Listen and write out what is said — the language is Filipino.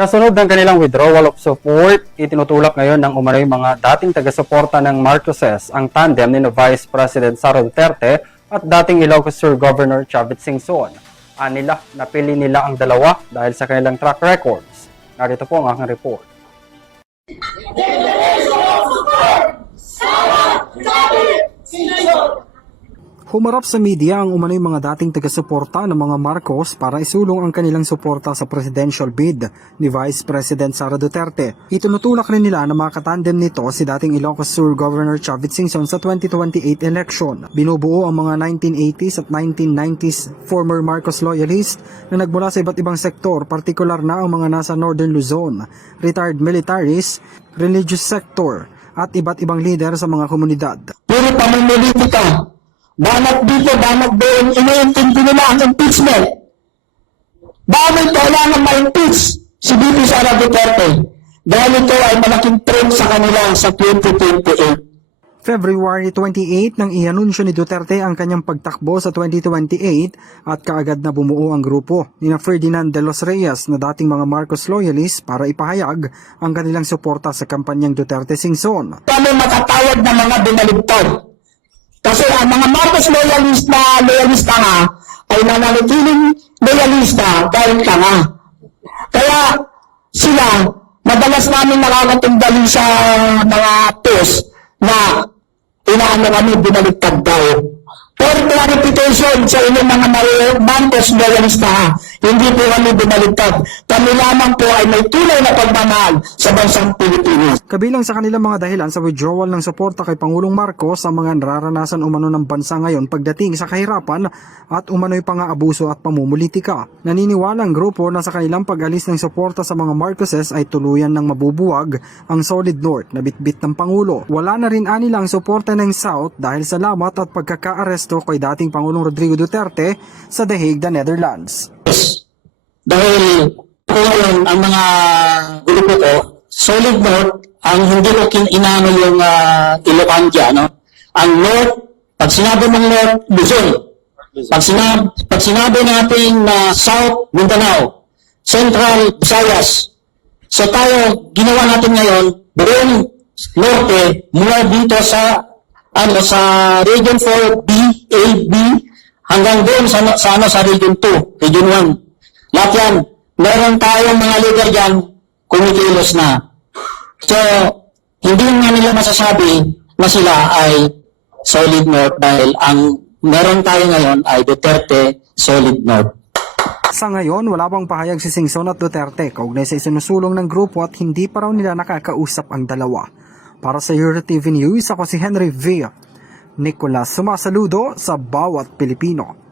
Kasunod ng kanilang withdrawal of support, itinutulak ngayon ng umano'y mga dating taga-suporta ng Marcoses ang tandem ni Vice President Sara Duterte at dating Ilocos Sur Governor Chavit Singson. Anila, napili nila ang dalawa dahil sa kanilang track records. Narito po ang aking report. Humarap sa media ang umano'y mga dating taga-suporta ng mga Marcos para isulong ang kanilang suporta sa presidential bid ni Vice President Sara Duterte. Itinutulak rin nila na makatandem nito si dating Ilocos Sur Governor Chavit Singson sa 2028 election. Binubuo ang mga 1980s at 1990s former Marcos loyalist na nagmula sa iba't ibang sektor, partikular na ang mga nasa Northern Luzon, retired militaries, religious sector, at iba't ibang leader sa mga komunidad. Puro pamumulitika. Banat dito, banat doon, iniintindi nila ang impeachment. Bakit kailangan ma-impeach si BP Sara Duterte? Dahil ito ay malaking trend sa kanila sa 2028. February 28 nang ianunsyo ni Duterte ang kanyang pagtakbo sa 2028 at kaagad na bumuo ang grupo ni Ferdinand de los Reyes na dating mga Marcos loyalists para ipahayag ang kanilang suporta sa kampanyang Duterte Singson. Kami makatawag ng mga binaligtad. Kasi ang mga Marcos loyalista nga ay nananatiling loyalista dahil ka nga. Kaya sila, madalas namin nakakatunggali sa mga post na inaano kami binaligtad daw. For clarification sa inyong mga Marcos loyalista, hindi po kami binaligtad. Kami lamang po ay may tunay na pagmamahal sa bansang Pilipinas. Kabilang sa kanilang mga dahilan sa withdrawal ng suporta kay Pangulong Marcos sa mga nararanasan umano ng bansa ngayon pagdating sa kahirapan at umano'y pang-aabuso at pamumulitika. Naniniwala ang grupo na sa kanilang pag-alis ng suporta sa mga Marcoses ay tuluyan ng mabubuwag ang Solid North na bitbit ng Pangulo. Wala na rin anila ang suporta ng South dahil sa lamat at pagkakaaresto kay dating Pangulong Rodrigo Duterte sa The Hague, the Netherlands. Dahil po ngayon ang mga grupo ko, Solid North, ang hindi ko inaano yung Ilocandia, no? Ang North, pag sinabi ng North, Luzon. Pag sinabi natin na South, Mindanao, Central, Visayas. So tayo, ginawa natin ngayon, buong Norte, mula dito sa Region 4, B, A, B, hanggang doon sa Region 2, Region 1. Lahat yan, meron tayong mga leader dyan, kumikilos na. So, hindi nga nila masasabi na sila ay Solid North dahil ang meron tayo ngayon ay Duterte Solid North. Sa ngayon, wala pang pahayag si Singson at Duterte kaugnay sa isinusulong ng grupo at hindi pa raw nila nakakausap ang dalawa. Para sa Euro TV News, ako si Henry V. Nicolas, sumasaludo sa bawat Pilipino.